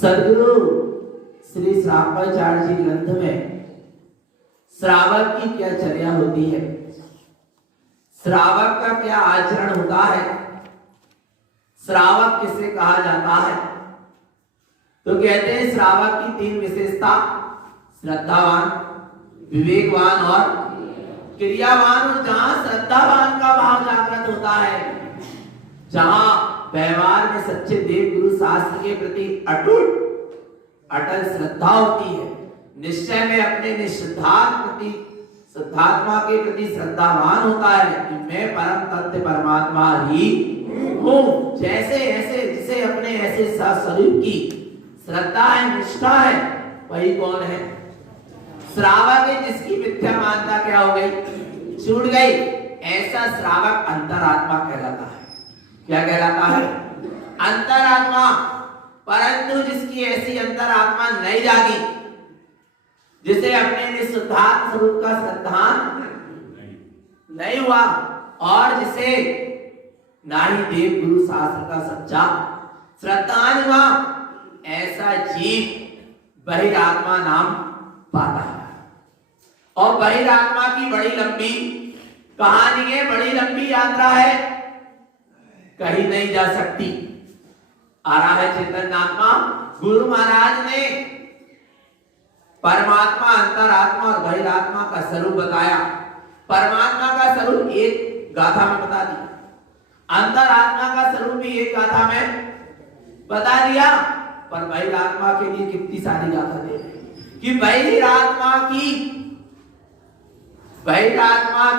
सदगुरु श्री श्रापाचार्य जी ग्रंथ में श्रावक की क्या चर्या होती है, श्रावक का क्या आचरण होता है, श्रावक किसे कहा जाता है, तो कहते हैं श्रावक की तीन विशेषता, श्रद्धावान, विवेकवान और क्रियावान। और जहां श्रद्धावान का भाव जागृत होता है, जहां व्यवहार में सच्चे देव गुरु शास्त्र के प्रति अटल श्रद्धा होती है, निश्चय में अपने शुद्धात्मा के प्रति श्रद्धावान होता है कि मैं परम तत्व परमात्मा ही हूं, जैसे ऐसे जिसे अपने ऐसे स्वरूप की श्रद्धा है, निष्ठा है, वही कौन है? श्रावक है, जिसकी मिथ्या मानता क्या हो गई? छूट गई। ऐसा श्रावक अंतरात्मा कहलाता है। क्या कहलाता है? अंतरात्मा। परंतु जिसकी ऐसी अंतरात्मा नहीं जागी, जिसे अपने निःशुद्धात्म स्वरूप का श्रद्धान नहीं हुआ, और जिसे ना ही देव गुरु शास्त्र का सच्चा श्रद्धान हुआ, ऐसा जीव बहिरात्मा नाम पाता है। और बहिरात्मा की बड़ी लंबी कहानी है, बड़ी लंबी यात्रा है, कहीं नहीं जा सकती। आ रहा है चैतन्य आत्मा। गुरु महाराज ने परमात्मा, अंतरात्मा और बहिरात्मा का स्वरूप बताया। परमात्मा का स्वरूप एक गाथा में बता दिया, अंतरात्मा का स्वरूप भी एक गाथा में बता दिया, पर बहिरात्मा के लिए कितनी सारी गाथा दे रहे कि बहिरात्मा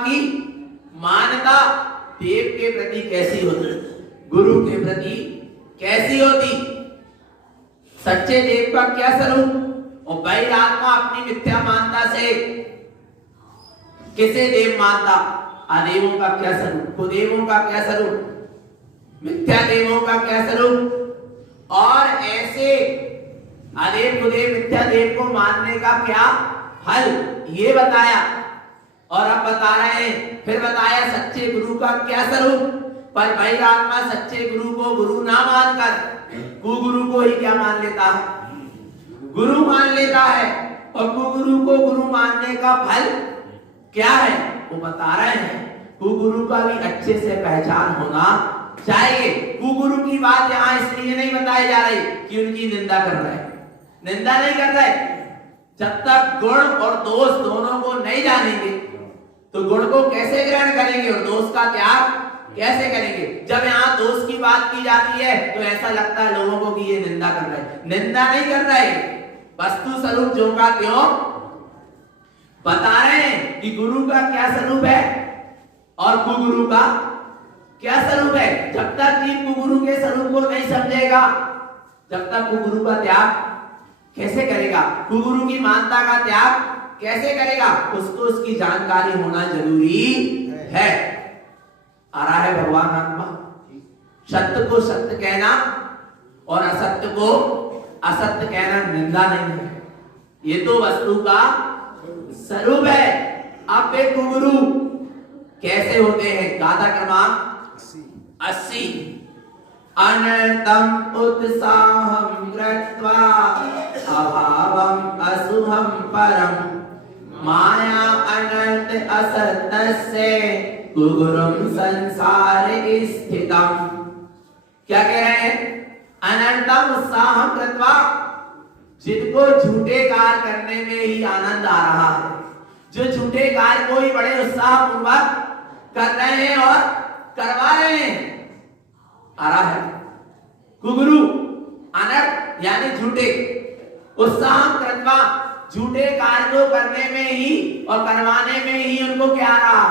की मान्यता देव के प्रति कैसी होती, गुरु के प्रति कैसी होती, सच्चे देव का क्या स्वरूप, और बहिरात्मा अपनी मिथ्या मानता से किसे देव मानता, अदेवों का क्या स्वरूप, कुदेवों का क्या स्वरूप, मिथ्या देवों का क्या स्वरूप, और ऐसे अदेव कुदेव मिथ्या देव को मानने का क्या हल, ये बताया। और अब बता रहे हैं, फिर बताया सच्चे गुरु का क्या स्वरूप। पर बहिरात्मा सच्चे गुरु को गुरु ना मानकर कुगुरु को ही क्या मान लेता है, गुरु मान लेता है। और कुगुरु को गुरु मानने का फल क्या है, वो बता रहे हैं। कुगुरु का भी अच्छे से पहचान होना चाहिए। कुगुरु की बात यहाँ इसलिए नहीं बताई जा रही कि उनकी निंदा कर रहे, निंदा नहीं कर रहे। जब तक गुण और दोष दोनों को नहीं जानेंगे तो गुण को कैसे ग्रहण करेंगे और दोष का त्याग कैसे करेंगे। जब यहाँ दोष की बात की जाती है तो ऐसा लगता है लोगों को कि ये निंदा कर रहे, निंदा नहीं कर रहे। वस्तु स्वरूप जो का त्यों बता रहे हैं कि गुरु का क्या स्वरूप है और कुगुरु का क्या स्वरूप है। जब तक कि कुगुरु के स्वरूप को नहीं समझेगा, जब तक कुगुरु का त्याग कैसे करेगा, कुगुरु की मानता का त्याग कैसे करेगा, उसको उसकी जानकारी होना जरूरी है। आ रहा है भगवान आत्मा। सत्य को सत्य कहना और असत्य को असत्य कहना निंदा नहीं है, ये तो वस्तु का स्वरूप है। अब वे कुगुरु कैसे होते हैं? गाथा क्रमांक 80। अनर्थम उत्साहम कृत्वा अभावम अशुभम परम माया अनर्थ असत्यस्य कुगुरुम संसार स्थितम। क्या कह रहे हैं? अनर्थम उत्साहम कृत्वा, जिनको झूठे कार्य करने में ही आनंद आ रहा है, जो झूठे कार्य को ही बड़े उत्साह पूर्वक कर रहे हैं और करवा रहे हैं, आ रहा है। कुगुरु अनर्थ यानी झूठे, उत्साह कृत्वा झूठे कार्य को करने में ही और करवाने में ही उनको क्या आ रहा?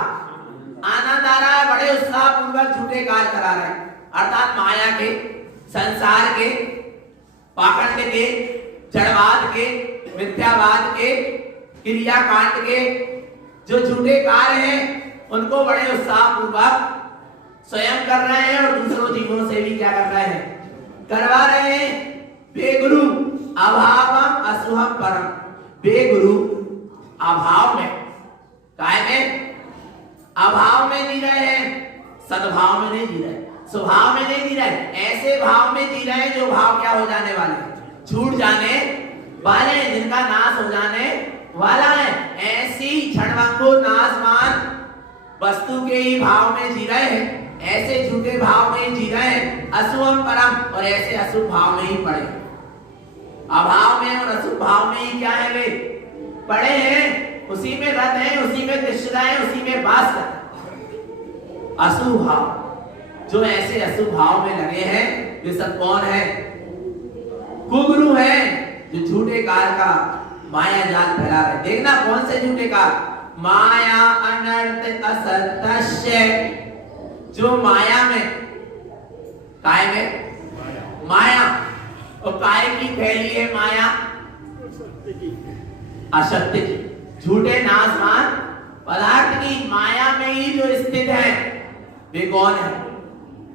आनंद आ रहा है, बड़े उत्साह पूर्वक झूठे कार्य करा रहे हैं। अर्थात माया के, संसार के, पाखंड के, जड़वाद के, मिथ्यावाद के, क्रियाकांड के जो झूठे कार्य हैं उनको बड़े उत्साह पूर्वक स्वयं कर रहे हैं और दूसरों जीवों से भी क्या कर रहे हैं? करवा रहे हैं। बेगुरु अभावम अशुभम परम, बेगुरु अभाव में, काय में? अभाव में जी रहे हैं, सद्भाव में नहीं जी रहे, स्वभाव में नहीं जी रहे, ऐसे भाव में जी रहे हैं जो भाव क्या हो जाने वाले, छूट जाने वाले हैं, जिनका नाश हो जाने वाला है। ऐसी क्षणभंगु नाशवान वस्तु के ही भाव में जी रहे हैं, ऐसे झूठे भाव में ही जी रहे हैं। अशुभम परम, और ऐसे अशुभ भाव में ही पड़े, अभाव में और अशुभ भाव में ही क्या है वे पड़े हैं, उसी में रत हैं, उसी में तिष्ठ रहे हैं, उसी में वास करते हैं। अशुभ भाव, जो ऐसे अशुभ भाव में लगे हैं वे सब कौन है? कुगुरु है, जो झूठे कार्य का माया जाल फैला रहे। देखना कौन से झूठे कार्य? माया अनर्थ असत्यस्य, जो माया में, काय में? माया, और काय की फैली है माया? असत्य की, झूठे नाशवान पदार्थ की माया में ही जो स्थित है वे कौन है?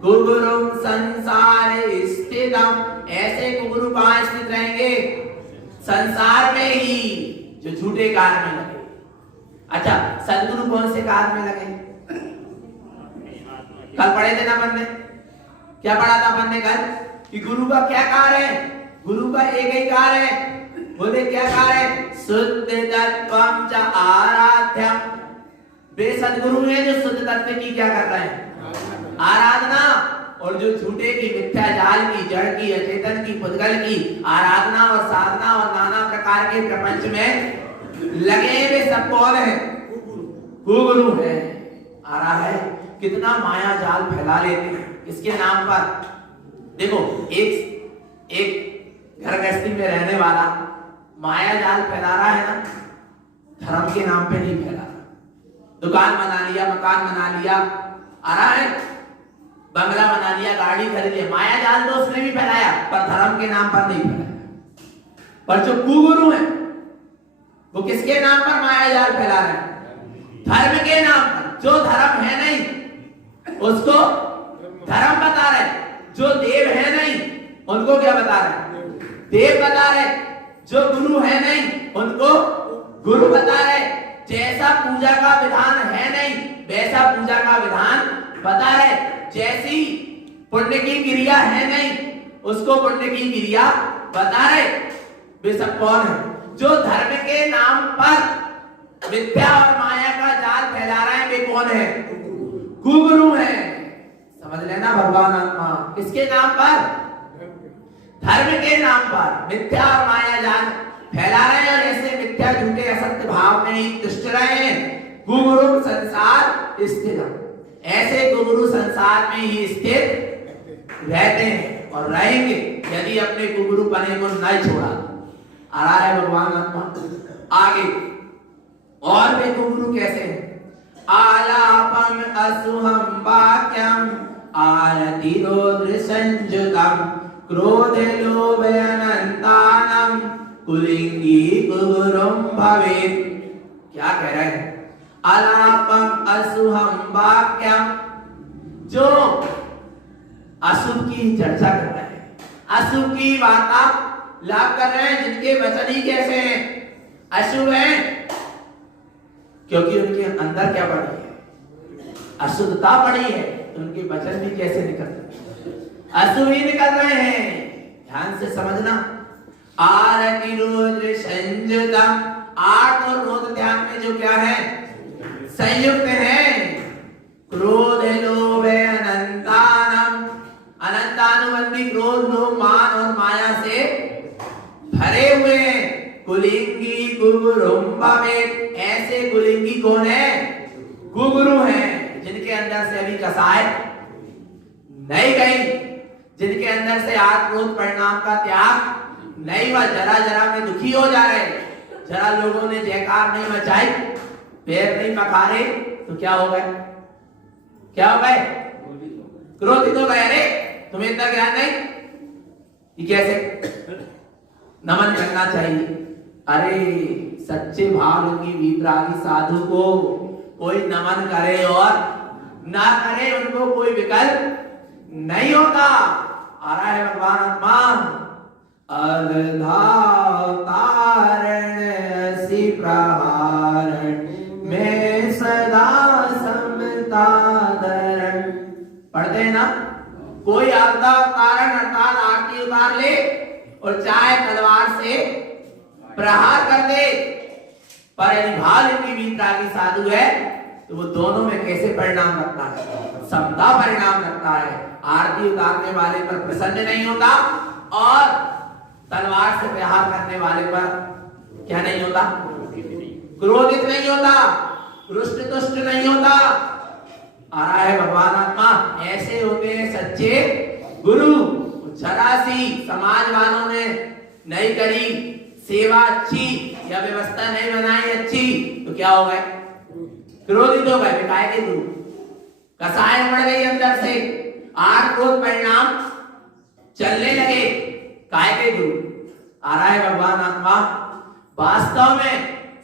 कुगुरुम संसार स्थितम। ऐसे कुगुरु कहां स्थित रहेंगे? संसार में ही, जो झूठे कार्य में लगे। अच्छा, सदगुरु कौन से कार्य में लगे? कल पढ़े थे ना अपन ने, क्या पढ़ा था अपन ने कल? कि गुरु का क्या कार्य है? गुरु का एक ही कार्य है, बोले क्या कार्य है? शुद्ध तत्वम च आराध्यम। वे सदगुरु हैं जो शुद्ध तत्व की क्या कर रहे हैं? आराधना। और जो झूठे की, मिथ्या जाल की, जड़ की, अचेतन की, पुद्गल की आराधना और साधना और नाना प्रकार के प्रपंच में लगे वे सब कौन है? कुगुरु है। आ रहा है कितना माया जाल फैला लेते हैं इसके नाम पर। देखो, एक घर गृहस्थी में रहने वाला माया जाल फैला रहा है ना, धर्म के नाम पे नहीं फैला रहा। दुकान बना लिया, मकान बना लिया, आ रहा है, बंगला बना लिया, गाड़ी खरीद लिया, माया जाल तो उसने भी फैलाया, पर धर्म के नाम पर नहीं फैलाया। पर जो कुगुरु है वो किसके नाम पर माया जाल फैला रहे हैं? धर्म के नाम पर। जो धर्म है नहीं उसको धर्म बता रहे, जो देव है नहीं उनको क्या बता रहे? देव बता रहे। जो गुरु है नहीं उनको गुरु बता रहे। जैसा पूजा का विधान है नहीं वैसा पूजा का विधान बता रहे। जैसी पुण्य की क्रिया है नहीं उसको पुण्य की क्रिया बता रहे। वे सब कौन है? जो धर्म के नाम पर मिथ्या और माया का जाल फैला रहे हैं वे कौन है? कुगुरु है। समझ लेना, भगवान आत्मा किसके नाम पर? धर्म के नाम पर मिथ्या और माया जाल फैला रहे हैं और ऐसे मिथ्या झूठे असत्य भाव में ही तुष्ट रहे हैं। कुगुरु संसार स्थित, ऐसे कुगुरु संसार में ही स्थित रहते हैं और रहेंगे यदि अपने कुगुरु पने को नहीं छोड़ा। आ रहा है भगवान आत्मा। आगे और वे कुगुरु कैसे हैं? आलापम असुहम वाक्यम आरति रोद्र संजुतम क्रोध लोभ अनंतानम कुलिंगी कुगुरुम भवेत्। क्या कह रहे हैं? आलापम असुहम वाक्यम, जो अशुभ की चर्चा कर रहे हैं, अशुभ की वार्तालाप कर रहे हैं, जिनके वचन ही कैसे हैं? अशुभ हैं, क्योंकि उनके अंदर क्या पड़ी है? अशुद्धता पड़ी है, तो उनके वचन भी कैसे निकलते? अशुभ ही निकल रहे हैं। ध्यान से समझना। आरति रुद्र संयुतम, आठ और रुद्र ध्यान में जो क्या है? संयुक्त है। क्रोध लोभ अनंतानम, अनंतानुबंधी क्रोध लोभ मान और माया से भरे हुए हैं। कुलिंगी गुगुरुम भवेत्, ऐसे कुलिंगी कौन है? गुगुरु हैं, जिनके अंदर से अभी कसाय नहीं गई, जिनके अंदर से आत्मरोध परिणाम का त्याग नहीं हुआ, जरा जरा में दुखी हो जा रहे। जरा लोगों ने जयकार नहीं मचाई, पैर नहीं पखारे, तो क्या हो गए? क्या हो गए? क्रोधित हो गए। अरे तुम्हें इतना ज्ञान नहीं, ये कैसे? नमन करना चाहिए। अरे सच्चे भाव की वितरागी साधु को कोई नमन करे और ना करे, उनको कोई विकल्प नहीं होता। आ रहा है भगवान आत्मा। अवधारण सी प्रहारण में सदा समता धरण। पढ़ते हैं ना? कोई आपदा कारण अर्थात आरती उतार ले और चाहे तलवार से प्रहार कर दे, पर यदि भाव की वीतरागी साधु है तो वो दोनों में कैसे परिणाम रखता है? समता परिणाम रखता है। आरती उतारने वाले पर प्रसन्न नहीं होता और तलवार से प्रहार करने वाले पर क्या नहीं होता? क्रोधित नहीं होता, रुष्ट तुष्ट नहीं होता। आ रहा है भगवान आत्मा। ऐसे होते हैं सच्चे गुरु। जरा सी समाज वालों ने नहीं करी सेवा अच्छी या व्यवस्था नहीं बनाई अच्छी, तो क्या हो गए? क्रोधित हो गए। काय के गुरु? कसाय बढ़ गई अंदर से, आठ क्रोध परिणाम चलने लगे। काय के गुरु? आ रहा है भगवान आत्मा। वास्तव में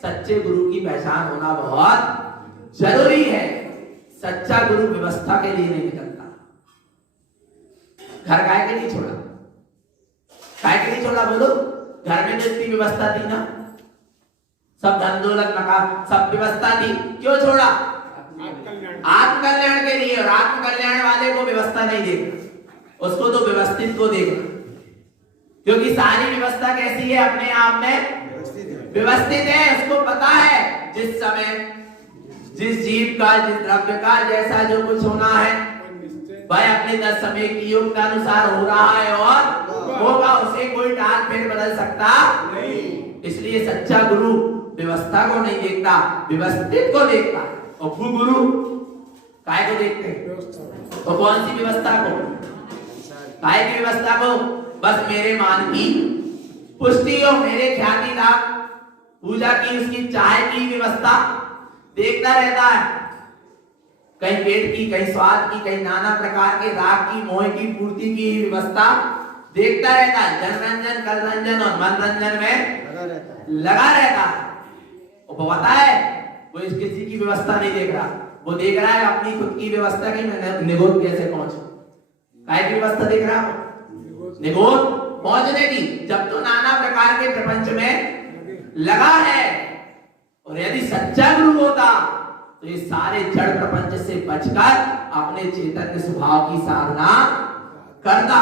सच्चे गुरु की पहचान होना बहुत जरूरी है। सच्चा गुरु व्यवस्था के लिए नहीं निकलता। घर काय के लिए छोड़ा? काय के लिए छोड़ा बोलो? घर में जितनी व्यवस्था थी ना, सब धंधोलक मकान सब व्यवस्था थी, क्यों छोड़ा? आत्मकल्याण के लिए। और आत्मकल्याण वाले को व्यवस्था नहीं देखना, उसको तो व्यवस्थित को देखना। क्योंकि सारी व्यवस्था कैसी है? अपने आप में व्यवस्थित है। उसको पता है जिस समय जिस जीव का, जिस द्रव्य का जैसा जो कुछ होना है वह अपने 10 समय की योग्यता अनुसार हो रहा है और होगा। उसे कोई टाल फेर बदल सकता नहीं। इसलिए सच्चा गुरु व्यवस्था को नहीं देखता, व्यवस्थित को देखता। और गुरु काय को देखते हैं? तो कौन सी व्यवस्था को? काय की व्यवस्था को? बस मेरे मान की पुष्टि हो, मेरे ख्याति लाभ, पूजा की, उसकी चाय की व्यवस्था देखता रहता है। कहीं पेट की, कहीं स्वाद की, कहीं नाना प्रकार के राग की, मोह की पूर्ति की व्यवस्था देखता रहता है। जनरंजन, कलरंजन और मनरंजन में लगा रहता है। वो पता है वो इस किसी की व्यवस्था नहीं देख रहा, वो देख रहा है अपनी खुद की व्यवस्था की। मैं निगोद कैसे पहुंचूं? काय की व्यवस्था देख रहा है? निगोद पहुंचने की। जब तो नाना प्रकार के प्रपंच में लगा है। और यदि सच्चा गुरु होता तो ये सारे जड़ प्रपंच से बचकर अपने चैतन्य स्वभाव की साधना करता।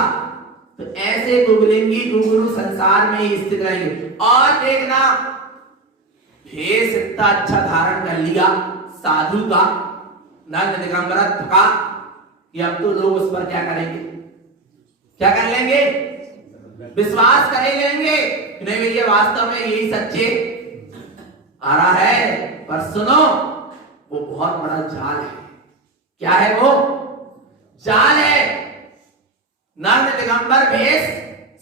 तो ऐसे गुगलिंगी गुरु संसार में ही स्थित रहेंगे। और देखना, भेष इतना अच्छा धारण कर लिया साधु का, नग्न दिगंबरत्व का, कि अब तो लोग उस पर क्या करेंगे? क्या कर लेंगे? विश्वास कर लेंगे कि नहीं भैया वास्तव में यही सच्चे आ रहा है। पर सुनो, वो बहुत बड़ा जाल है। क्या है वो? जाल है। नग्न दिगंबर भेष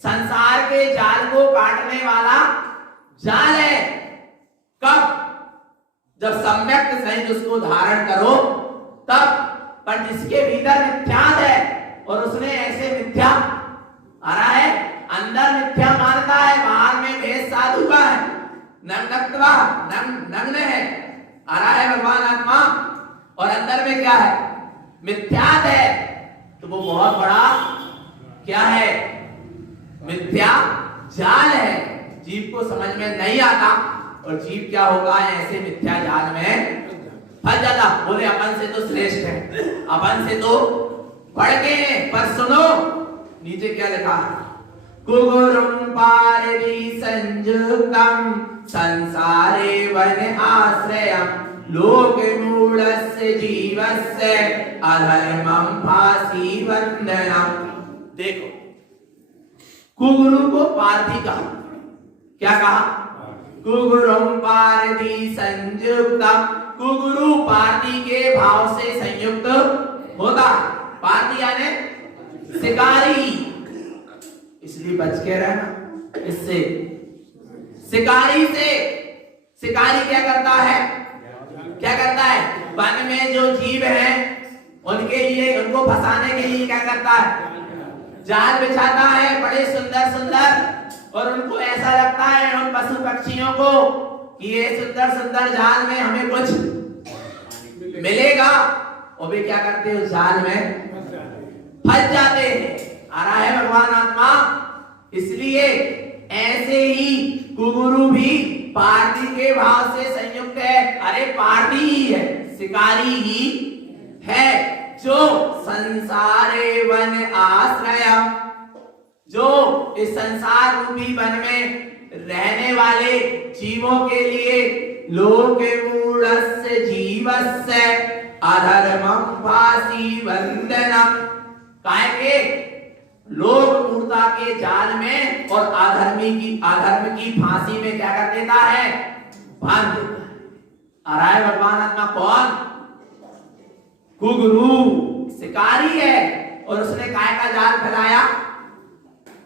संसार के जाल को काटने वाला जाल है। कब? जब सम्यक सहित उसको धारण करो तब। पर जिसके भीतर मिथ्या है और उसने ऐसे मिथ्या आ रहा है, अंदर मिथ्या मानता है, बाहर में भेष साधु का है, नग्न है, आ रहा है भगवान आत्मा, और अंदर में क्या है, मिथ्या है, तो वो बहुत बड़ा क्या है, मिथ्या जाल है। जीव को समझ में नहीं आता और जीव क्या होगा, ऐसे मिथ्या जाल में फंस जाता। बोले अपन से तो श्रेष्ठ है, अपन से तो बढ़ गए, पर सुनो नीचे क्या लिखा है, कुगुरुम पारवी संयुक्तम संसारे वन आश्रयम लोक मूढ़स्य जीवस्य अधर्मम फासी वंदनम। देखो कुगुरु को पार्थी कहा, क्या कहा, कुगुरुम पारवी संयुक्तम, कुगुरु पार्थी के भाव से संयुक्त होता। पार्थी यानी शिकारी, इसलिए बच के रहना इससे, शिकारी से। शिकारी क्या करता है, क्या करता है, वन में जो जीव हैं उनके लिए, उनको फंसाने के लिए क्या करता है, जाल बिछाता है बड़े सुंदर सुंदर, और उनको ऐसा लगता है उन पशु पक्षियों को कि ये सुंदर सुंदर जाल में हमें कुछ मिलेगा, और वे क्या करते हैं, उस जाल में फंस जाते हैं। आ रहा है भगवान आत्मा। इसलिए ऐसे ही कुगुरु भी पार्थी के भाव से संयुक्त है। अरे पार्थी ही है, शिकारी ही है, जो संसारे वन आश्रय, जो इस संसार रूपी वन में रहने वाले जीवों के लिए लोक मूढ़स्य जीवस्य अधर्मम फासी वंदनम, काहे के लोक मूर्ता के जाल में और अधर्म की फांसी में क्या कर देता है, बांध देता है। आ रहा है भगवान आत्मा कौन, कुगुरु शिकारी है, और उसने काय का जाल फैलाया,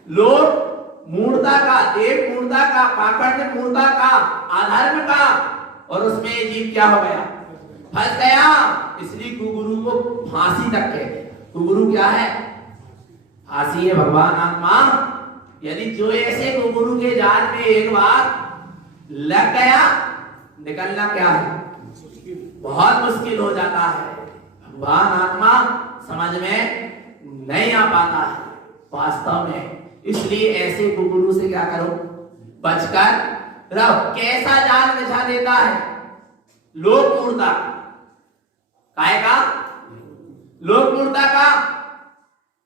लोक मूर्ता का, देव मूर्ता का, पाखंड मूर्ता का, अधर्म का, और उसमें जीव क्या हो गया, फंस गया। इसलिए कुगुरु को फांसी तक कहते हैं। कुगुरु क्या है, फांसी है भगवान आत्मा। यदि जो ऐसे कुगुरु के जाल में एक बार लग गया, निकलना क्या है, बहुत मुश्किल हो जाता है। भगवान आत्मा समझ में नहीं आ पाता है वास्तव में। इसलिए ऐसे कुगुरु से क्या करो, बचकर रहो। कैसा जाल बिछा देता है, लोक मूर्ता, काय का, लोक मूर्ता का।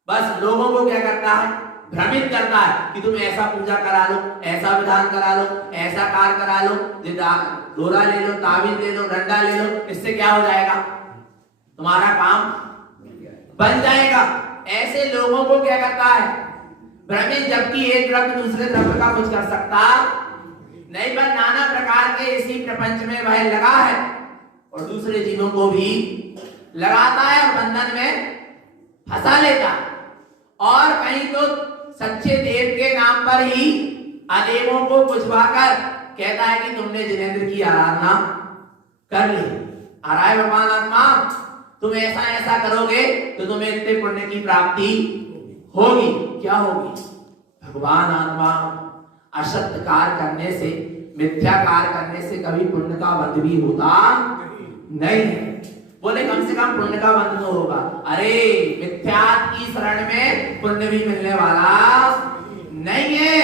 बस लोगों को क्या करता है, भ्रमित करता है कि तुम ऐसा पूजा करा लो, ऐसा विधान करा लो, ऐसा कार्य करा लो, डोरा ले लो, ताबीज ले लो, डंडा ले लो, इससे क्या हो जाएगा, तुम्हारा काम बन जाएगा। ऐसे लोगों को क्या करता है, भ्रमित, जबकि एक द्रव्य दूसरे द्रव्य का कुछ कर सकता नहीं, पर नाना प्रकार के इसी प्रपंच में वह लगा है और दूसरे जीवों को भी लगाता है और बंधन में फंसा लेता है। और कहीं तो सच्चे देव के नाम पर ही अदेवों को बुझवाकर कहता है कि तुमने जिनेंद्र की आराधना कर ली। आ रहा है भगवान आत्मा, तुम ऐसा ऐसा करोगे तो तुम्हें इतने पुण्य की प्राप्ति होगी। क्या होगी, भगवान आत्मा असत्य कार्य करने से, मिथ्या कार्य करने से कभी पुण्य का बंध भी होता नहीं है। बोले कम से कम पुण्य का बंध तो होगा। अरे मिथ्या की शरण में पुण्य भी मिलने वाला नहीं है,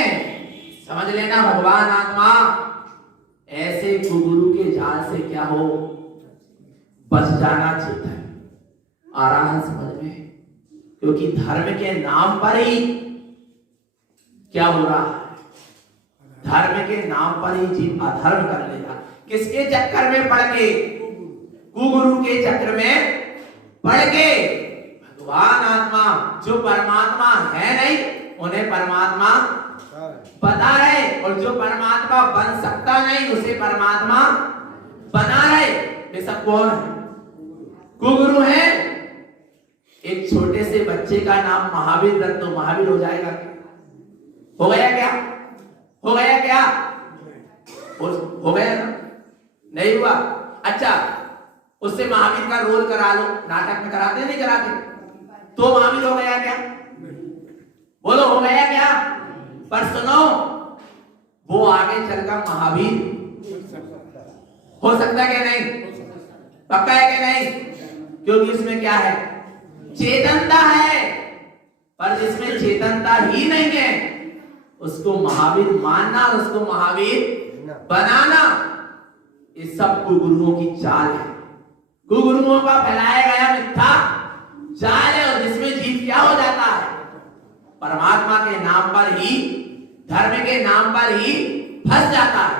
समझ लेना भगवान आत्मा। ऐसे कुगुरु के जाल से क्या हो, बच जाना चाहिए। आ रहा है समझ में, क्योंकि धर्म के नाम पर ही क्या हो रहा है, धर्म के नाम पर ही जीव अधर्म कर लेगा। किसके चक्कर में पड़ के, कुगुरु के चक्र में पड़ के। भगवान आत्मा जो परमात्मा है नहीं, उन्हें परमात्मा बता रहे, और जो परमात्मा बन सकता नहीं उसे परमात्मा बना रहे। ये सब कौन है, कुगुरु है। एक छोटे से बच्चे का नाम महावीर रख दो, महावीर हो जाएगा क्या, हो गया क्या, हो गया क्या, हो गया ना, नहीं हुआ। अच्छा, उससे महावीर का रोल करा लो, नाटक में कराते नहीं कराते, तो महावीर हो गया क्या? बोलो हो गया क्या? पर सुनो, वो आगे चलकर महावीर हो सकता है क्या? नहीं, पक्का है क्या? नहीं, क्योंकि उसमें क्या है? चेतनता है। पर जिसमें चेतनता ही नहीं है उसको महावीर मानना और उसको महावीर बनाना, ये सब कुगुरुओं की चाल है, कुगुरुओं का फैलाया गया मिथ्या चाल है। और जिसमें जीव क्या हो जाता है? परमात्मा के नाम पर ही, धर्म के नाम पर ही फंस जाता है।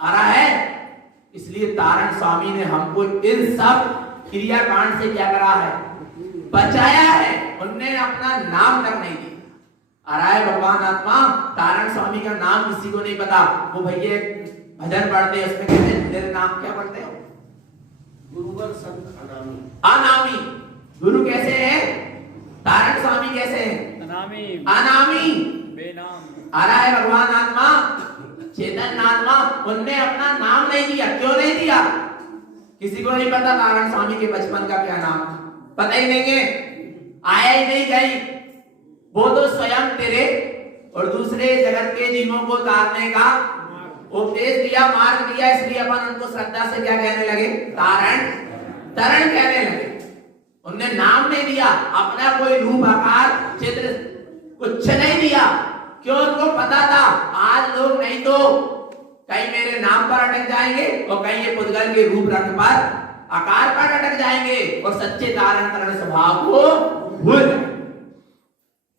आ रहा है? इसलिए तारण स्वामी ने हमको इन सब क्रियाकांड से क्या करा है? बचाया है। उनने अपना नाम तक नहीं दिया। आ रहा है? भगवान आत्मा तारण स्वामी का नाम किसी को नहीं पता। वो भैया भजन पढ़ते हैं, उसमें कहते हैं तेरे नाम क्या पढ़ते हो? गुरुवर संत अनामी। अनामी। गुरु कैसे है? तारण स्वामी कैसे है? अनामी। अनामी, बेनाम। आ रहा है? भगवान आत्मा, चेतन आत्मा, उनने अपना नाम नहीं दिया। क्यों नहीं दिया? किसी को नहीं पता तारण स्वामी के बचपन का क्या नाम था, पता ही नहीं है, आया ही नहीं गई। वो तो स्वयं तेरे और दूसरे जगत के जीवों को तारने का उपदेश दिया, मार्ग दिया। इसलिए अपन उनको श्रद्धा से क्या कहने लगे? तारण, तरण कहने लगे। उनने नाम नहीं दिया, अपना कोई रूप आकार चित्र कुछ नहीं दिया। क्यों? उनको पता था आज लोग नहीं तो कहीं मेरे नाम पर अटक जाएंगे और कहीं ये पुद्गल के रूप रंग पर, आकार पर अटक जाएंगे और सच्चे तारण तरण स्वभाव को भूल जाएंगे।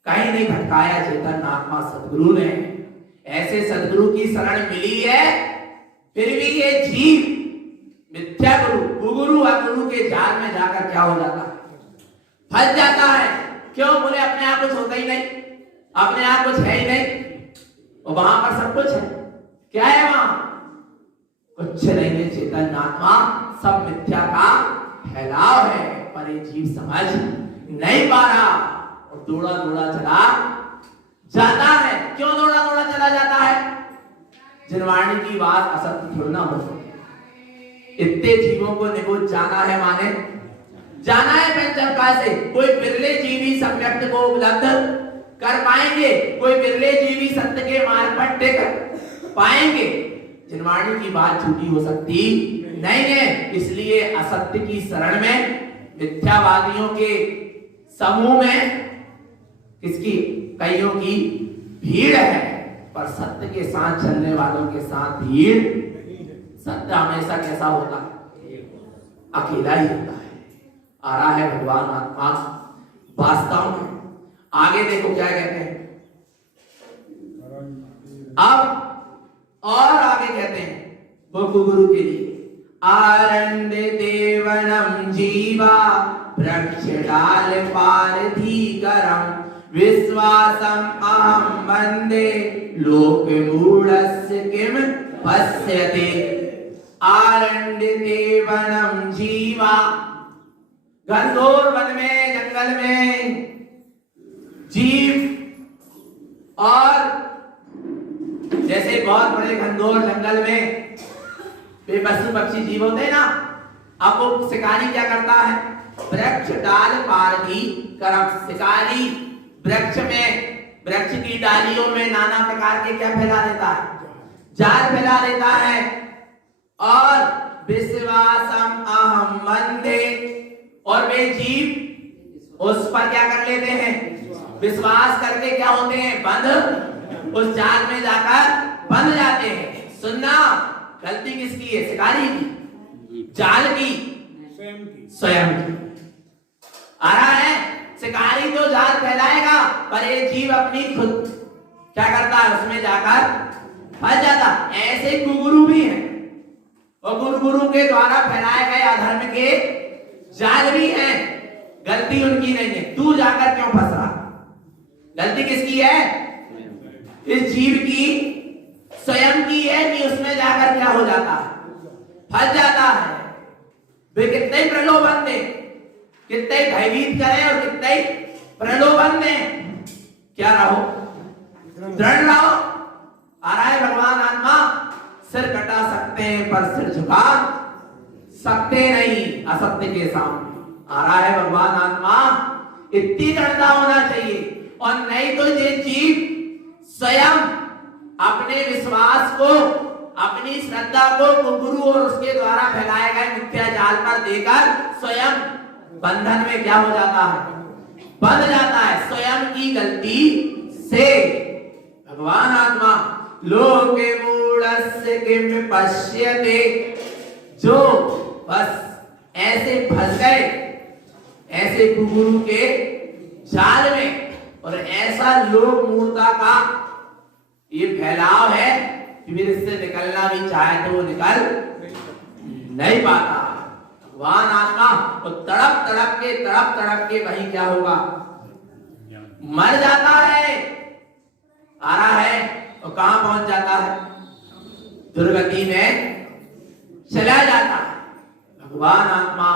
कहीं नहीं भटकाया चेतन आत्मा सदगुरु ने। ऐसे सदगुरु की शरण मिली है, फिर भी ये जीव मिथ्या गुरु, कुगुरु, अगुरु के जाल में जाकर क्या हो जाता है? फंस जाता है। क्यों? बोले अपने आप कुछ होता ही नहीं, अपने आप कुछ है ही नहीं, और वहां पर सब कुछ है। क्या है वहां? कुछ नहीं है। चेतन आत्मा सब मिथ्या का फैलाव है, पर ये जीव समझ नहीं पा रहा और दौड़ा दौड़ा चला जाता है। क्यों दौड़ा दौड़ा चला जाता है? जिनवाणी की बात असत्य थोड़ी ना हो सकती। इतने जीवों को निबोध जाना है, माने जाना है पंचमका से। कोई बिरले जीवी सम्यक्त को उपलब्ध कर पाएंगे, कोई बिरले जीवी सत्य के मार्ग पर टिक पाएंगे। जिनवाणी की बात झूठी हो सकती नहीं है। इसलिए असत्य की शरण में, मिथ्यावादियों के समूह में किसकी? कईयों की भीड़ है, पर सत्य के साथ चलने वालों के साथ भीड़। सत्य हमेशा कैसा होता है? अकेला ही होता है। आ रहा है भगवान आत्मा वास्तव में। आगे देखो क्या कहते हैं। अब और आगे कहते हैं वो गुरु के लिए, आरण्य देवनम जीवा वृक्ष डाल पारधीकरम विश्वासम अहम वंदे लोक मूढ़स्य किम पश्यते। आरण्य देवनम जीवा, घनघोर वन में, जंगल में जीव, और जैसे बहुत बड़े घनघोर जंगल में बेपशु पक्षी जीव होते हैं ना, अब वो शिकारी क्या करता है? वृक्ष डाल पारधी करम। शिकारी वृक्ष में, वृक्ष की डालियों में नाना प्रकार के क्या फैला देता है? जाल फैला देता है। और विश्वासम अहम वंदे, और वे जीव उस पर क्या कर लेते हैं? विश्वास करके क्या होते हैं? बंद, उस जाल में जाकर बंद जाते हैं। सुनना, गलती किसकी है? शिकारी की, जाल की, स्वयं की। आ रहा है? शिकारी तो जाल फैलाएगा, पर ये जीव अपनी खुद क्या करता है? उसमें जाकर फंस जाता। ऐसे कुगुरु भी हैं, और गुरु के द्वारा फैलाए गए अधर्म के जाल भी हैं। गलती उनकी नहीं है, तू जाकर क्यों फंस रहा? गलती किसकी है? इस जीव की, स्वयं की है कि उसमें जाकर क्या हो जाता है? फंस जाता है। वे कितने प्रलोभन दे, कितने भयभीत करें और कितने प्रलोभन दें, क्या रहो? दृढ़ रहो। आ रहा है भगवान आत्मा, सिर कटा सकते हैं पर सिर झुका सकते नहीं असत्य के सामने। आ रहा है भगवान आत्मा, इतनी दृढ़ता होना चाहिए। और नहीं तो ये जीव स्वयं अपने विश्वास को, अपनी श्रद्धा को गुरु और उसके द्वारा फैलाए गए मिथ्या जाल पर देकर स्वयं बंधन में क्या हो जाता है, बंध जाता है स्वयं की गलती से। भगवान आत्मा लोके मूढ़स्य किम पश्यते, जो बस ऐसे फंस गए ऐसे गुरु के जाल में, और ऐसा लोक मूर्ता का ये फैलाव है कि फिर इससे निकलना भी चाहे तो वो निकल नहीं पाता। भगवान आत्मा वो तड़प तड़प के वही क्या होगा, मर जाता है। आ रहा है और कहां पहुंच जाता है, दुर्गति में चला जाता है। भगवान आत्मा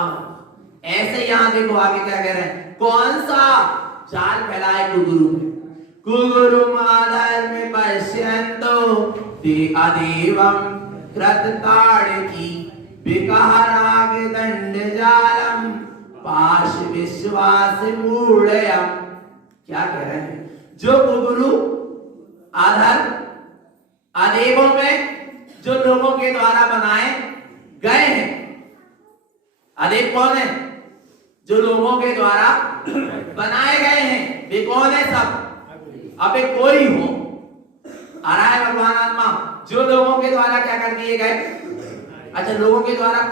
ऐसे यहां देखो आगे क्या कह रहे हैं, कौन सा जाल फैलाए कुगुरु में, कुगुरु अधर्म पश्यन्तो ते अदेवं कृतताड़की विकहराग दंड जालम पाश विश्वास मूढ़यम। क्या कह रहे हैं, जो कुगुरु अधर्म अदेवों में जो लोगों के द्वारा बनाए गए हैं, अदेव कौन है, जो लोगों के द्वारा बनाए गए हैं, वे कौन है सब, अबे कोई हो। आ रहा है भगवान आत्मा, जो लोगों के द्वारा क्या कर दिए गए। अच्छा, लोगों के द्वारा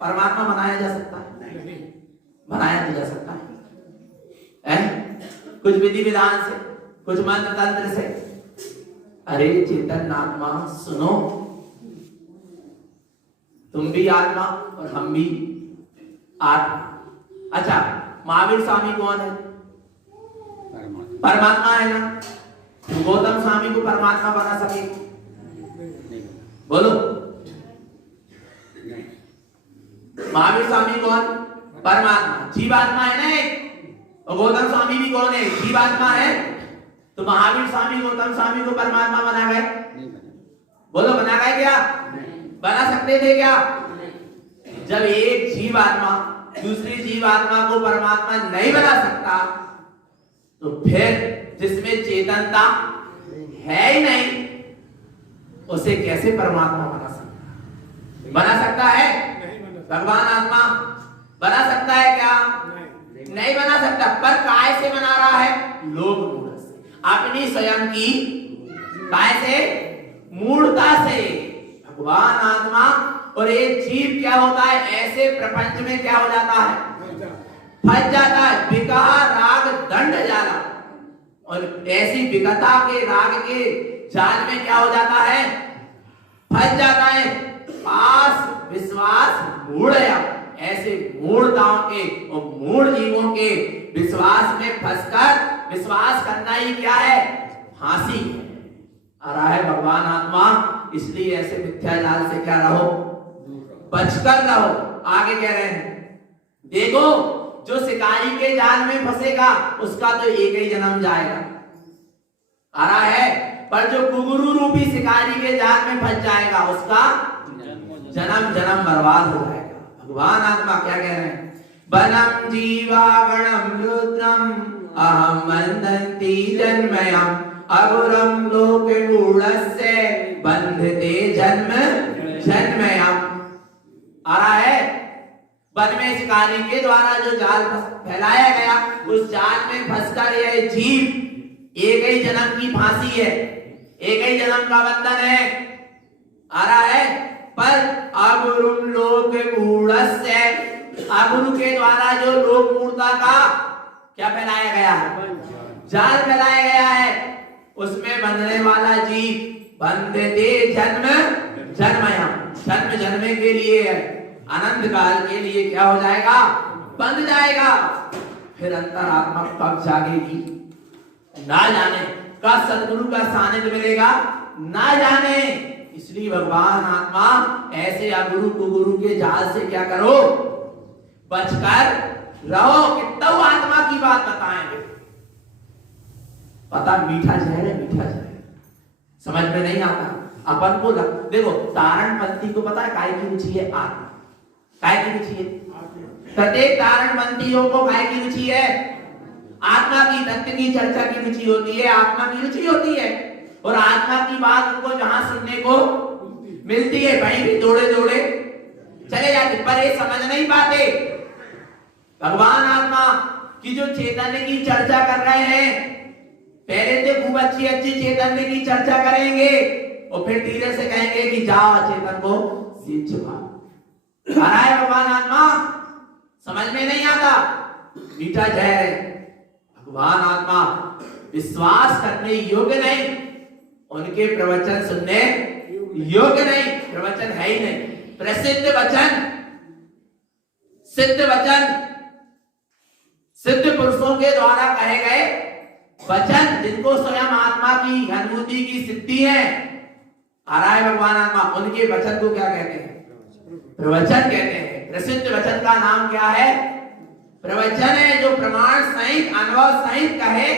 परमात्मा बनाया जा सकता है, बनाया तो जा सकता है कुछ विधि विधान से, कुछ मंत्र तंत्र से। अरे चेतन आत्मा सुनो, तुम भी आत्मा और हम भी आत्मा। अच्छा, महावीर स्वामी कौन है, परमात्मा है ना। गौतम स्वामी को परमात्मा बना सके, बोलो। महावीर स्वामी कौन, परमात्मा, जीवात्मा है ना एक। और गौतम स्वामी भी कौन है, जीवात्मा है। तो महावीर स्वामी गौतम स्वामी को परमात्मा बना गए, बोलो बना गए क्या, बना सकते थे क्या। जब एक जीवात्मा दूसरी जीवात्मा को परमात्मा नहीं बना सकता, तो फिर जिसमें चेतनता है ही नहीं, उसे कैसे परमात्मा बना सकता, बना सकता है। भगवान आत्मा बना सकता है क्या, नहीं बना सकता। पर काय से बना रहा है, लोक मूढ़ से, अपनी स्वयं की काय से, मूढ़ता से। भगवान आत्मा और एक जीव क्या होता है, ऐसे प्रपंच में क्या हो जाता है, फंस जाता है। विकहा राग दंड जाला, और ऐसी विकता के राग के जाल में क्या हो जाता है, फंस जाता है। पास विश्वास मूढ़या, ऐसे मूढ़ताओं के और मूढ़ जीवों के विश्वास में फंसकर, विश्वास करना ही क्या है, फांसी है। आ रहा है भगवान आत्मा, इसलिए ऐसे मिथ्या जाल से क्या रहो, बचकर रहो। आगे कह रहे हैं, देखो जो शिकारी के जाल में फंसेगा उसका तो एक ही जन्म जाएगा। आ रहा है, पर जो कुगुरु रूपी शिकारी के जाल में फंस जाएगा उसका जन्म जन्म बर्बाद हो जाएगा। भगवान आत्मा क्या कह रहे हैं, बनम जीवागणम रुद्रम अहम बंधन्ति जन्मयम अगुरम लोके मूढ़स्य बंधते जन्म जन्मयम। आ रहा है, वन में शिकारी के द्वारा जो जाल फैलाया गया, उस जाल में फंसकर यह जीव एक ही जन्म की फांसी है, एक ही जन्म का बंधन है। आ रहा है, पर अगुरुम लोक मूढ़स्य, अगुरु के द्वारा जो लोक मूढ़ता का क्या फैलाया गया है, जाल फैलाया गया है, उसमें बंधने वाला जीव बंधते जन्म जन्मयम, जन्म जन्मे के लिए, अनंत काल के लिए क्या हो जाएगा, बंध जाएगा। फिर अंतरात्मा कब जागेगी ना जाने, कब सदगुरु का सानिध्य मिलेगा ना जाने। इसलिए भगवान आत्मा ऐसे अगुरु कुगुरु के जाल से क्या करो, बचकर रहो। कितना आत्मा की बात बताएंगे, पता मीठा जहर है, मीठा जहर समझ में नहीं आता अपन को। देखो तारण पंथी को पता है काय की रुचि है, आत्मा। काय की रुचि है? प्रत्येक कारण मंत्रियों को काय की रुचि है? आत्मा की, तत्व की चर्चा की रुचि होती है, आत्मा की रुचि होती है। और आत्मा की बात उनको जहां सुनने को मिलती है वहीं भी दौड़े दौड़े चले जाते, पर ये समझ नहीं पाते। भगवान आत्मा की जो चैतन्य की चर्चा कर रहे हैं, पहले तो खूब अच्छी अच्छी चैतन्य की चर्चा करेंगे और फिर धीरे से कहेंगे कि जाओ चेतन को सीध झुकाओ। आ रहा है भगवान आत्मा, समझ में नहीं आता, मीठा जहर है। भगवान आत्मा विश्वास करने योग्य नहीं, उनके प्रवचन सुनने योग्य नहीं, प्रवचन है ही नहीं। प्रसिद्ध वचन, सिद्ध वचन, सिद्ध पुरुषों के द्वारा कहे गए वचन, जिनको स्वयं आत्मा की अनुभूति की सिद्धि है, आ रहा है भगवान आत्मा, उनके वचन को क्या कहते हैं? प्रवचन कहते हैं। प्रसिद्ध वचन का नाम क्या है? प्रवचन है। जो प्रमाण सहित, अनुभव सहित कहे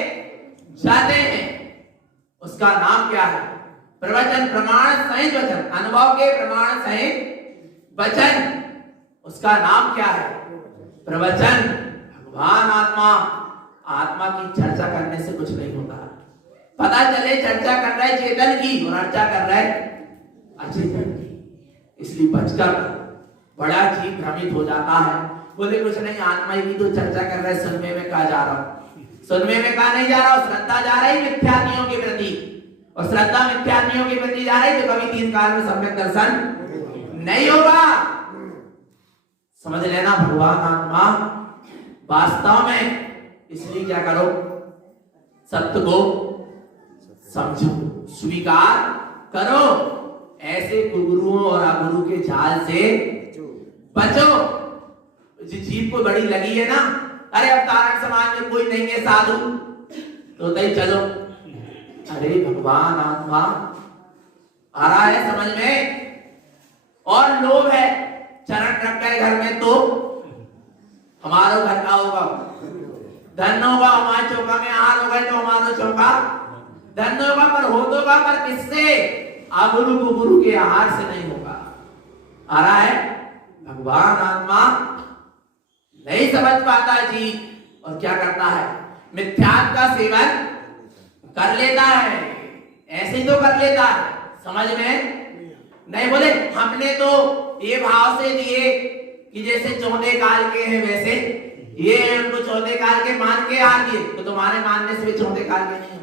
जाते हैं, उसका नाम क्या है? प्रवचन। प्रमाण सहित वचन, अनुभव के प्रमाण सहित वचन, उसका नाम क्या है? प्रवचन। भगवान आत्मा, आत्मा की चर्चा करने से कुछ नहीं होता। पता चले चर्चा कर रहे चेतन की और चर्चा कर रहे अचेतन की, इसलिए बचकर बड़ा जीव भ्रमित हो जाता है। बोले कुछ नहीं, आत्मा की तो चर्चा कर रहे, सुनने में कहा जा रहा हूं, सुनने में कहा नहीं जा रहा हूं, श्रद्धा जा रही मिथ्यात्मियों के प्रति, और श्रद्धा मिथ्यात्मियों के प्रति जा रही तो कभी तीन काल में सम्यक दर्शन नहीं होगा। समझ लेना भगवान आत्मा वास्तव में, इसलिए क्या करो, सत्य को समझो, स्वीकार करो, ऐसे कुगुरुओं और अगुरु के जाल से बचो। जिस जीव को बड़ी लगी है ना, अरे अब तारण समाज में कोई नहीं है साधु तो तय चलो, अरे भगवान आत्मा आ रहा है समझ में, और लोभ है, चरण रख गए घर में तो हमारा घर का होगा, धन होगा, हमारे चौका में आहार हो गए तो हमारा चौका धन होगा, पर हो होगा, पर किससे? अगुरु को गुरु के आहार से नहीं होगा। आ रहा है भगवान आत्मा नहीं समझ पाता जी, और क्या करता है? मिथ्यात्व का सेवन कर लेता है, ऐसे ही तो कर लेता है, समझ में नहीं। बोले हमने तो ये भाव से दिए कि जैसे चौथे काल के हैं वैसे ये उनको चौथे काल के मान के आ दिए, तो तुम्हारे मानने से भी चौथे काल के नहीं होंगे।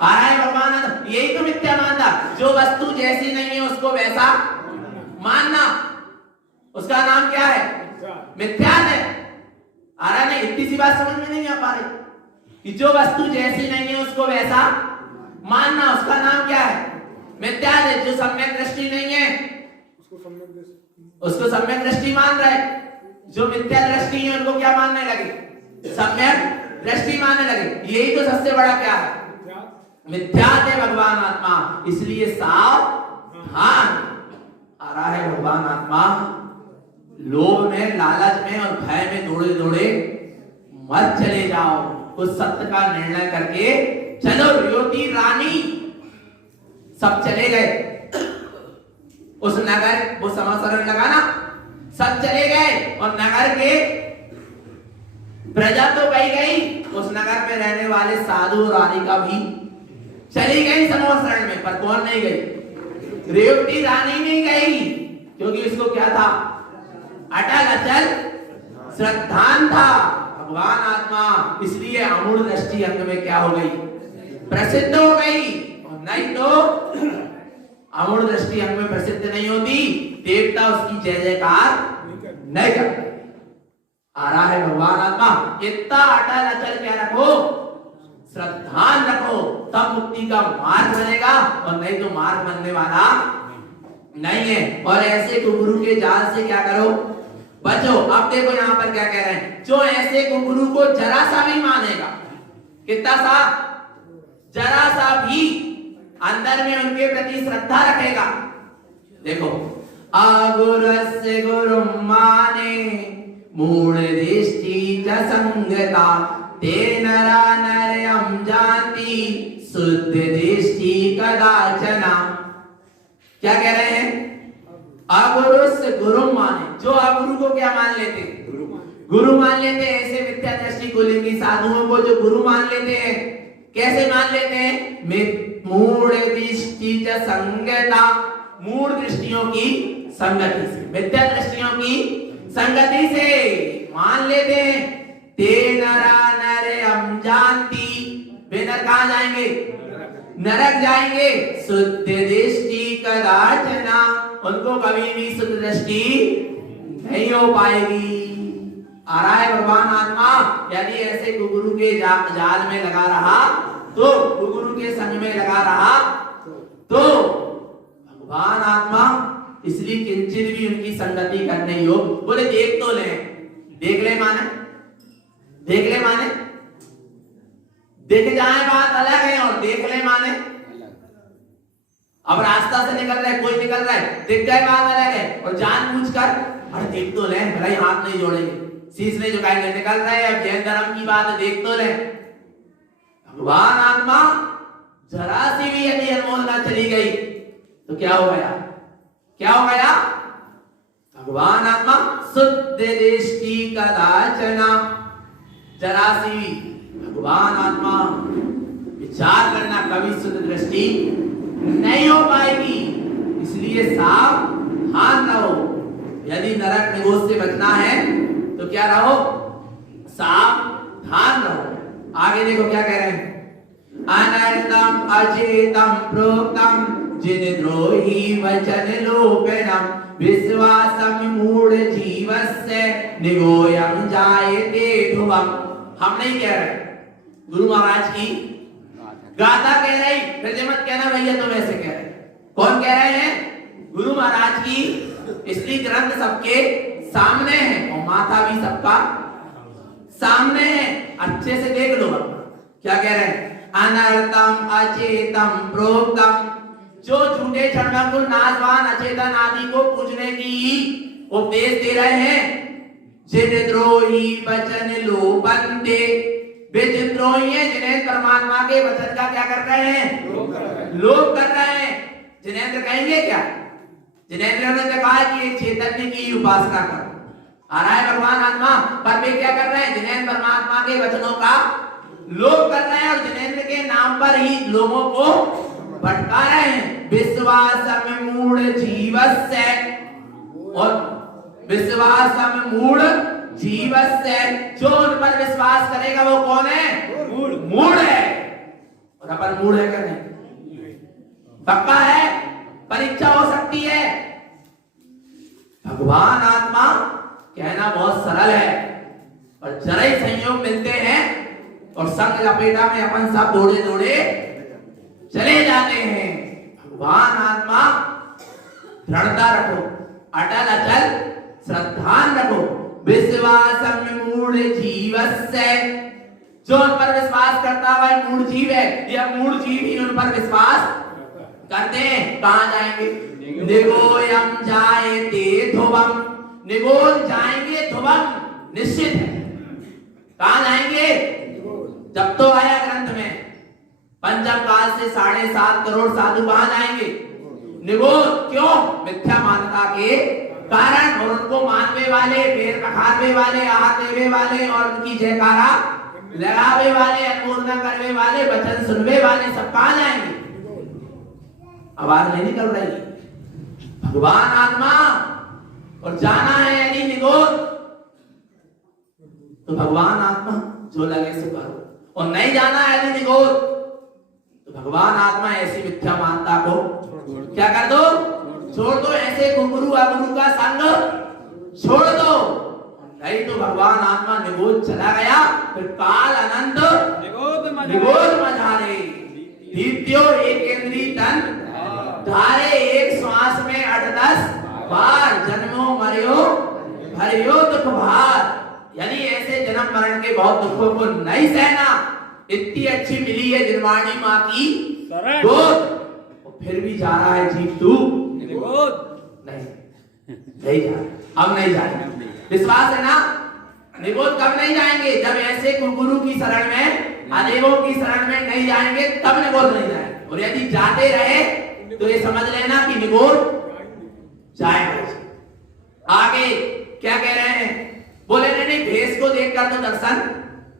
आ रहा है भगवान, यही तो मिथ्या मानना, जो वस्तु जैसी नहीं है उसको वैसा मानना, उसका नाम क्या है? मिथ्या है। आ रहा नहीं, इतनी सी बात समझ में नहीं आ पा रही कि जो वस्तु जैसी नहीं है उसको वैसा मानना, उसका नाम क्या है? मिथ्या है। जो सम्यक दृष्टि नहीं है उसको सम्यक दृष्टि मान रहे, जो मिथ्या दृष्टि है उनको क्या मानने लगे? सम्यक दृष्टि मानने लगे। यही तो सबसे बड़ा क्या है? मिथ्या है भगवान आत्मा, इसलिए सावधान। आ रहा है भगवान आत्मा, लोभ में, लालच में और भय में दौड़े दौड़े मत चले जाओ, कुछ सत्य का निर्णय करके चलो। युवती रानी सब चले गए उस नगर, वो समासरण लगाना, सब चले गए और नगर के प्रजा तो गई, उस नगर में रहने वाले साधु और रानिका भी चली गई समासरण में, पर कौन नहीं गई? रेवती रानी नहीं गई, क्योंकि उसको क्या था? अटल अचल श्रद्धान था भगवान आत्मा, इसलिए अमूढ़ दृष्टि अंग में क्या हो गई? प्रसिद्ध हो गई। और नहीं तो अमूढ़ दृष्टि अंग में प्रसिद्ध नहीं होती, देवता उसकी जय जयकार नहीं करते। आ रहा है भगवान आत्मा, इतना अटल अचल क्या रखो? श्रद्धान रखो, तब मुक्ति का मार्ग बनेगा, और नहीं तो मार्ग बनने वाला नहीं है। और ऐसे गुरु के जाल से क्या करो? बचो। अब देखो यहाँ पर क्या कह रहे हैं, जो ऐसे गुरु को जरा सा भी मानेगा, कितना सा? जरा सा भी अंदर में उनके प्रति श्रद्धा रखेगा। देखो, अगुरस्य गुरु माने मूढ़ दृष्टि च संगता, ते नरा नरयम जानती शुद्ध दृष्टि कदाचना। क्या कह रहे हैं? अगुरु से गुरु माने, जो अगुरु को क्या मान लेते हैं? गुरु मान लेते हैं। ऐसे मिथ्या दृष्टि को लेंगे साधुओं को जो गुरु मान लेते हैं। कैसे मान लेते हैं? मूढ़ दृष्टि च संगता, मूढ़ दृष्टियों की संगति से, मिथ्या दृष्टियों की संगति से मान लेते हैं। ते नरा नरे हम जानती, वे नर कहां जाएंगे? नरक जाएंगे। शुद्ध दृष्टि कदाचना, उनको कभी भी शुद्ध दृष्टि नहीं हो पाएगी। आ रहा है भगवान आत्मा यदि ऐसे गुरु के जाल में लगा रहा, तो गुरु के संग में लगा रहा, तो भगवान आत्मा इसलिए किंचित भी उनकी संगति करने योग। बोले देख तो ले, देख ले माने, देख ले माने, देख जाए बात अलग है, और देख ले माने अब रास्ता से निकल रहा है, कोई निकल रहा है, दिख जाए बात अलग है, और जानबूझकर अरे देख तो ले, भले हाथ नहीं जोड़ेंगे, शीश नहीं झुकाएंगे, निकल रहे हैं। अब जैन धर्म की बात है, देख तो ले। भगवान आत्मा जरा सी भी यदि अनमोल ना चली गई तो क्या हो गया? क्या हो गया? भगवान आत्मा शुद्ध दृष्टि कदाचना, जरा सी भी भगवान आत्मा विचार करना कभी शुद्ध दृष्टि नहीं हो पाएगी। इसलिए सावधान रहो। यदि नरक निगोज से बचना है तो क्या रहो? सावधान रहो। आगे देखो क्या कह रहे हैं? अनर्थम अचेतम प्रोक्तम जिन द्रोही वचन लोपेनम विश्वासम मूढ़ जीवस्य निगोयम जायते ध्रुवम। हम नहीं कह रहे, गुरु महाराज की गाथा कह रही, फिर मत कहना भैया तुम ऐसे कह रहे। कौन कह रहे हैं? गुरु महाराज की। इसलिए ग्रंथ सबके सामने है और माथा भी सबका सामने है, अच्छे से देख लो। क्या कह रहे हैं? अनर्थम अचेतम प्रोक्तम, जो झूठे क्षणभंगुर नाशवान अचेतन आदि को पूजने की उपदेश दे रहे हैं। जिन द्रोही वचन लोपन्ते, वे जिद्रोही हैं जिन्हें परमात्मा के वचन का क्या कर रहे हैं? लोप कर रहे हैं। जिनेंद्र कहेंगे क्या? जिनेंद्र ने कहा कि एक चैतन्य की उपासना करो। आ रहा है भगवान आत्मा, पर वे क्या कर रहे हैं? जिनेंद्र परमात्मा के वचनों का लोप कर रहे हैं और जिनेंद्र के नाम पर ही लोगों को भटका रहे हैं। विश्वास में मूढ़ जीवस्य, और विश्वास में मूढ़ जीवस्य, जो उन पर विश्वास करेगा वो कौन है? मूढ़ है। और अपन मूढ़ है क्या? नहीं, पक्का है। परीक्षा हो सकती है। भगवान आत्मा कहना बहुत सरल है, और जरा ही संयोग मिलते हैं और संग लपेटा में अपन सब दौड़े दौड़े चले जाते हैं। भगवान आत्मा दृढ़ता रखो, अटल अचल श्रद्धान रखो। विश्वास मूढ़ जीवस्य, जो उन पर विश्वास करता हुआ मूढ़ जीव है, यह मूढ़ जीव ही उन पर विश्वास करते हैं। कहां जाएंगे? निगोयम जायते ध्रुवम, निगोद जाएंगे ध्रुवम, निश्चित है। कहां जाएंगे? जब तो आया ग्रंथ में पंचम काल से 7.5 करोड़ साधु कहां जाएंगे? निगोद। क्यों? मिथ्या मान्यता के कारण, और उनको मानने वाले, पैर पखारने वाले, आहार देवे वाले, और उनकी जयकारा लगावे वाले, अनुमोदना करने वाले, वचन सुनने वाले, सब कहां जाएंगे? आवाज नहीं निकल रही। भगवान आत्मा, और जाना है यदि निगोद तो भगवान आत्मा जो लगे सो करो, और नहीं जाना है यदि निगोद तो भगवान आत्मा ऐसी मिथ्या मानता को क्या कर दो? छोड़ दो। ऐसे गुरु अगुरु का संग छोड़ दो, नहीं तो भगवान आत्मा निगोद चला गया, फिर काल अनंत निगोद मझारे, दीप्त्यो एकेंद्री तन धारे, एक श्वास में 8-10 बार, जन्मो मरियो भरियो दुख भार। यानी ऐसे जन्म मरण के बहुत दुखों को नहीं सहना। इतनी अच्छी मिली है निर्वाणी माँ की गोद, फिर भी जा रहा है जीव तू नहीं जा रहा। अब नहीं जाएंगे, विश्वास है ना? निगोद कब नहीं जाएंगे? जब ऐसे गुरु की शरण में, अदेवों की शरण में नहीं जाएंगे, तब निगोद नहीं जाएंगे। और यदि जाते रहे तो ये समझ लेना कि निगोद जाएगा। आगे क्या कह रहे हैं? बोले नहीं भेष को देखकर तो दर्शन।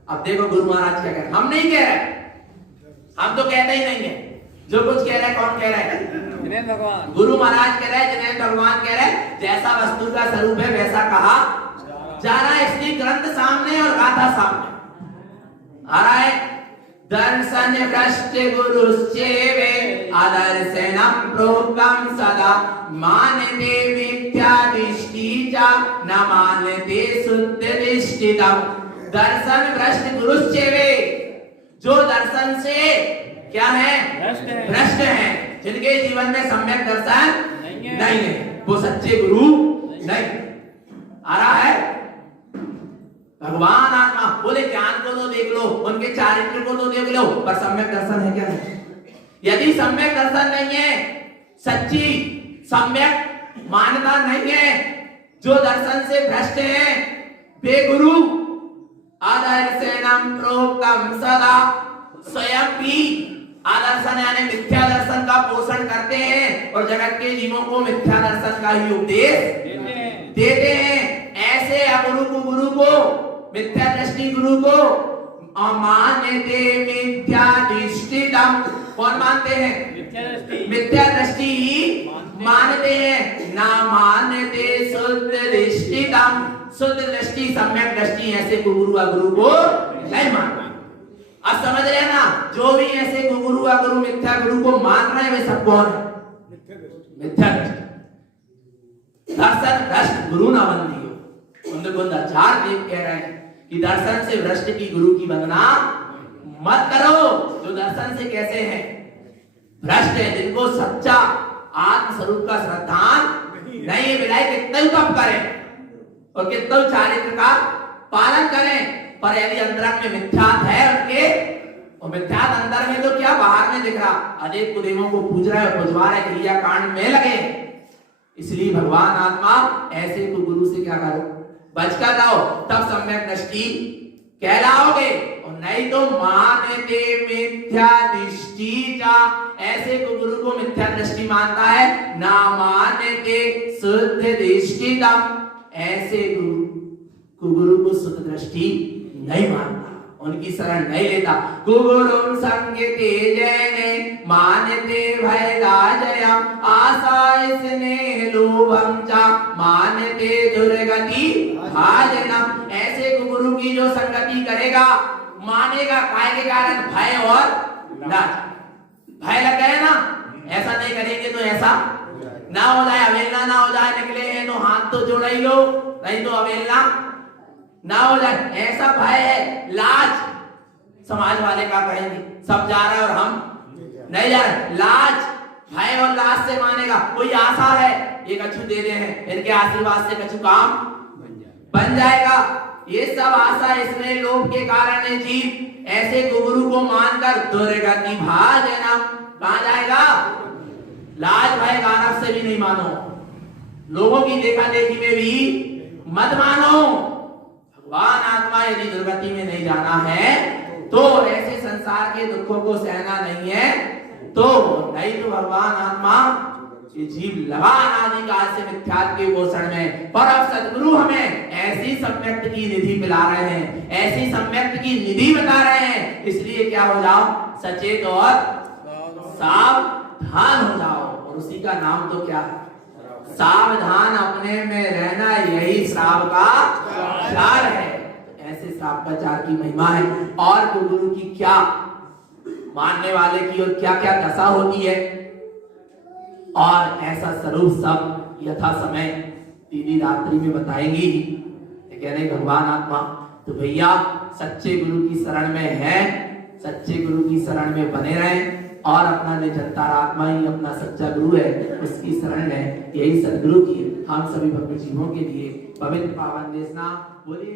अब देखो गुरु महाराज क्या कह रहे हैं, हम नहीं कह रहे, हम तो कहते ही नहीं है। जो कुछ कह रहे हैं कौन कह रहा है? जिनेंद्र भगवान। गुरु महाराज कह रहे हैं, जिनेंद्र भगवान कह रहे हैं, जैसा वस्तु का स्वरूप है वैसा कहा जा रहा है। इसलिए ग्रंथ सामने और गाथा सामने आ रहा है। दर्शन भ्रष्ट गुरुश्चेवे अदर्शनम प्रोक्तम सदा मानते मिथ्या दृष्टि च न मानते शुद्ध दृष्टितम। दर्शन भ्रष्ट गुरुश्चेवे, जो दर्शन से क्या है? भ्रष्ट है, जिनके जीवन में सम्यक दर्शन नहीं है, वो सच्चे गुरु नहीं। आ रहा है भगवान आत्मा। बोले ज्ञान को तो देख लो, उनके चारित्र को तो देख लो, पर सम्यक दर्शन है क्या? यदि सम्यक दर्शन नहीं है, सच्ची सम्यक मान्यता नहीं है, जो दर्शन से भ्रष्ट है, बेगुरु आदर्शनम प्रोक्तम सदा, स्वयं भी आदर्शन यानी मिथ्या दर्शन का पोषण करते हैं और जगत के जीवों को मिथ्या दर्शन का ही उपदेश देते हैं। ऐसे अगुरु को, गुरु को, मिथ्या दृष्टि गुरु को अमानते मिथ्या दृष्टितम। कौन मानते हैं? मिथ्या दृष्टि ही मानते हैं, ना मानते शुद्ध दृष्टितम। शुद्ध दृष्टि सम्यक दृष्टि ऐसे गुरु अगुरु को नहीं मानते। अब समझ रहे ना, जो भी ऐसे गुरु अगुरु मिथ्या गुरु को मान रहे हैं वे सब कौन है? मिथ्या दृष्टि। दर्शन भ्रष्ट गुरु ना बन दियो। उनको आचार्य देव कह रहे हैं कि दर्शन से भ्रष्ट की गुरु की वंदना मत करो। जो दर्शन से कैसे हैं? भ्रष्ट है, जिनको सच्चा आत्म स्वरूप का श्रद्धान नहीं है। विलाय कितना तप करें और कितना चारित्र का पालन करें, पर यदि अंतरंग में मिथ्यात है उनके, और मिथ्यात अंदर में तो क्या बाहर में दिख रहा, अनेक कुदेवों को पूज रहा है और पुजवा रहे, क्रिया कांड में लगे। इसलिए भगवान आत्मा ऐसे को गुरु से क्या करो? बचकर रहो, तब सम्यक दृष्टि कहलाओगे। और नहीं तो मानते मिथ्या दृष्टि जा, ऐसे को गुरु को मिथ्या दृष्टि मानता है, ना मानते शुद्ध दृष्टि तम। ऐसे गुरु को शुद्ध दृष्टि नहीं मानता, उनकी शरण नहीं लेता। कुगुरुम संगते जैने मानते भयदाजयम, आशा स्नेह लोभम च मानते दुर्गति भाजनम। ऐसे गुरु की जो संगति करेगा, मानेगा काय के कारण? भय और लाज। भय लग गया ना, ऐसा नहीं करेंगे तो ऐसा ना हो जाए, अवेलना ना हो जाए, निकले हैं तो हाथ तो जोड़ ही लो, नहीं तो अवेलना ना हो जाए, ऐसा भय है। लाज, समाज वाले का कहेंगे सब जा रहे और हम नहीं जा रहे। लाज, भय और लाज से मानेगा। कोई आशा है ये कछु दे रहे हैं, इनके आशीर्वाद से कछु काम बन जाएगा, ये सब आशा इसमें लोभ के कारण है जीव ऐसे गुरु को मानकर दुर्गति भाजना। कहां जाएगा? लाज भय गारव से भी नहीं मानो, लोगों की देखा देखी में भी मत मानो। भगवान आत्मा यदि दुर्गति में नहीं जाना है तो ऐसे संसार के दुखों को सहना नहीं है, तो नहीं तो भगवान आत्मा ये जीव लगान आदि काल से मिथ्यात्व के पोषण में, पर अब सद्गुरु हमें ऐसी सम्यक्त की निधि पिला रहे हैं, ऐसी सम्यक्त की निधि बता रहे हैं। इसलिए क्या हो जाओ? सचेत और सावधान हो जाओ। और उसी का नाम तो क्या? सावधान अपने में रहना, यही श्राव का चार है। ऐसे श्राव का चार की महिमा है। और तो गुरु की क्या, मानने वाले की और क्या क्या दशा होती है, और ऐसा स्वरूप सब यथा समय दीदी रात्रि में बताएंगी। कह रहे भगवान आत्मा तो भैया सच्चे गुरु की शरण में है, सच्चे गुरु की शरण में बने रहें, और अपना निरंतर आत्मा ही अपना सच्चा गुरु है, उसकी शरण में यही सद्गुरु की हम सभी भक्त जीवों के लिए पवित्र पावन देशना बोलिए।